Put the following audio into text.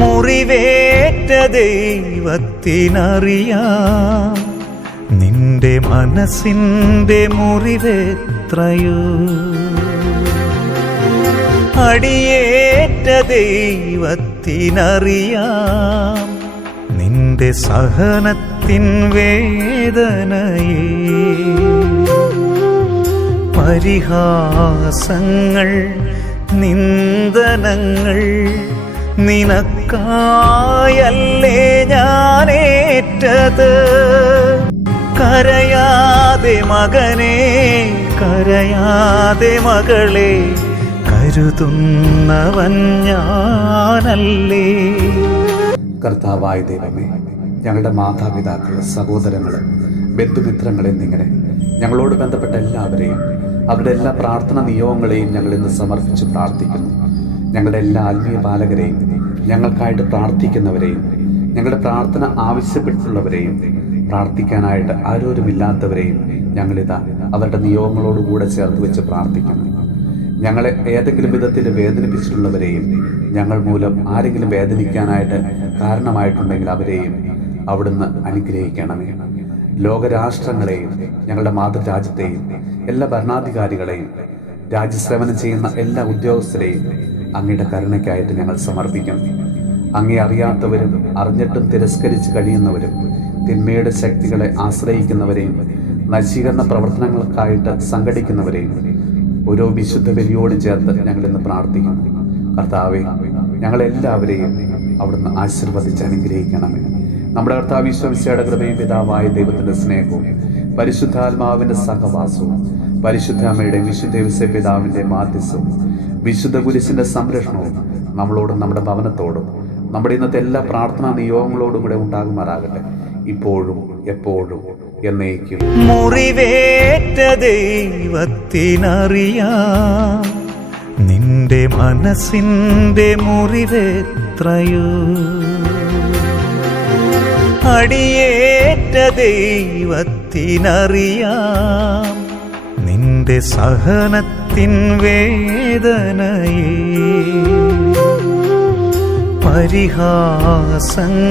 മുറിവേറ്റ ദൈവത്തിനറിയാം നിന്റെ മനസ്സിന്റെ മുറിവെത്രയോ. അടിയേറ്റ ദൈവത്തിനറിയാം നിന്റെ സഹനത്തിൻ വേദനയെ. പരിഹാസങ്ങൾ നിന്ദനങ്ങൾ നിനക്കായല്ലേ ഞാനേറ്റത്. കരയാതെ മകനെ കരയാതെ മകളെ കരുതുന്നവൻ ഞാനല്ലേ. കർത്താവായ ദൈവമേ, ഞങ്ങളുടെ മാതാപിതാക്കൾ, സഹോദരങ്ങൾ, ബന്ധുമിത്രങ്ങൾ എന്നിങ്ങനെ ഞങ്ങളോട് ബന്ധപ്പെട്ട എല്ലാവരെയും അവരുടെ എല്ലാ പ്രാർത്ഥന നിയോഗങ്ങളെയും ഞങ്ങൾ ഇന്ന് സമർപ്പിച്ച് പ്രാർത്ഥിക്കുന്നു. ഞങ്ങളുടെ എല്ലാ ആത്മീയ പാലകരെയും, ഞങ്ങൾക്കായിട്ട് പ്രാർത്ഥിക്കുന്നവരെയും, ഞങ്ങളുടെ പ്രാർത്ഥന ആവശ്യപ്പെട്ടുള്ളവരെയും, പ്രാർത്ഥിക്കാനായിട്ട് ആരോരുമില്ലാത്തവരെയും ഞങ്ങളിതാ അവരുടെ നിയോഗങ്ങളോടുകൂടെ ചേർത്ത് വെച്ച് പ്രാർത്ഥിക്കുന്നു. ഞങ്ങളെ ഏതെങ്കിലും വിധത്തിൽ വേദനിപ്പിച്ചിട്ടുള്ളവരെയും, ഞങ്ങൾ മൂലം ആരെങ്കിലും വേദനിക്കാനായിട്ട് കാരണമായിട്ടുണ്ടെങ്കിൽ അവരെയും അവിടുന്ന് അനുഗ്രഹിക്കണമേ. ലോകരാഷ്ട്രങ്ങളെയും ഞങ്ങളുടെ മാതൃരാജ്യത്തെയും എല്ലാ ഭരണാധികാരികളെയും രാജ്യസേവനം ചെയ്യുന്ന എല്ലാ ഉദ്യോഗസ്ഥരെയും അങ്ങയുടെ കരുണയ്ക്കായിട്ട് ഞങ്ങൾ സമർപ്പിക്കുന്നു. അങ്ങേ അറിയാത്തവരും അറിഞ്ഞിട്ടും തിരസ്കരിച്ച് കഴിയുന്നവരും തിന്മയുടെ ശക്തികളെ ആശ്രയിക്കുന്നവരെയും നശീകരണ പ്രവർത്തനങ്ങൾക്കായിട്ട് സംഘടിക്കുന്നവരെയും ഓരോ വിശുദ്ധ ബലിയോട് ചേർത്ത് ഞങ്ങളിന്ന് പ്രാർത്ഥിക്കുന്നു. കർത്താവേ, ഞങ്ങളെല്ലാവരെയും അവിടുന്ന് ആശീർവദിച്ച് അനുഗ്രഹിക്കണമേ. നമ്മുടെ കർത്താവ് ഈശോമിശിഹായുടെ കൃപയും പിതാവായ ദൈവത്തിന്റെ സ്നേഹവും പരിശുദ്ധാത്മാവിന്റെ സഹവാസവും പരിശുദ്ധ അമ്മയുടെ വിശുദ്ധ ഔസേപ്പ് പിതാവിന്റെ മാധ്യസ്ഥവും വിശുദ്ധ കുരിശിന്റെ സംരക്ഷണവും നമ്മളോടും നമ്മുടെ ഭവനത്തോടും നമ്മുടെ ഇന്നത്തെ എല്ലാ പ്രാർത്ഥനാ നിയോഗങ്ങളോടും കൂടെ ഉണ്ടാകുമാറാകട്ടെ, ഇപ്പോഴും എപ്പോഴും എന്നേക്കും. മുറിവേറ്റ ദൈവത്തിനറിയാം നിന്റെ മനസ്സിന്റെ മുറിവെത്രയോ. അടിയേറ്റ ദൈവത്തിനറിയാം നിന്റെ സഹനത്തിൻ വേദനയെ. പരിഹാസങ്ങൾ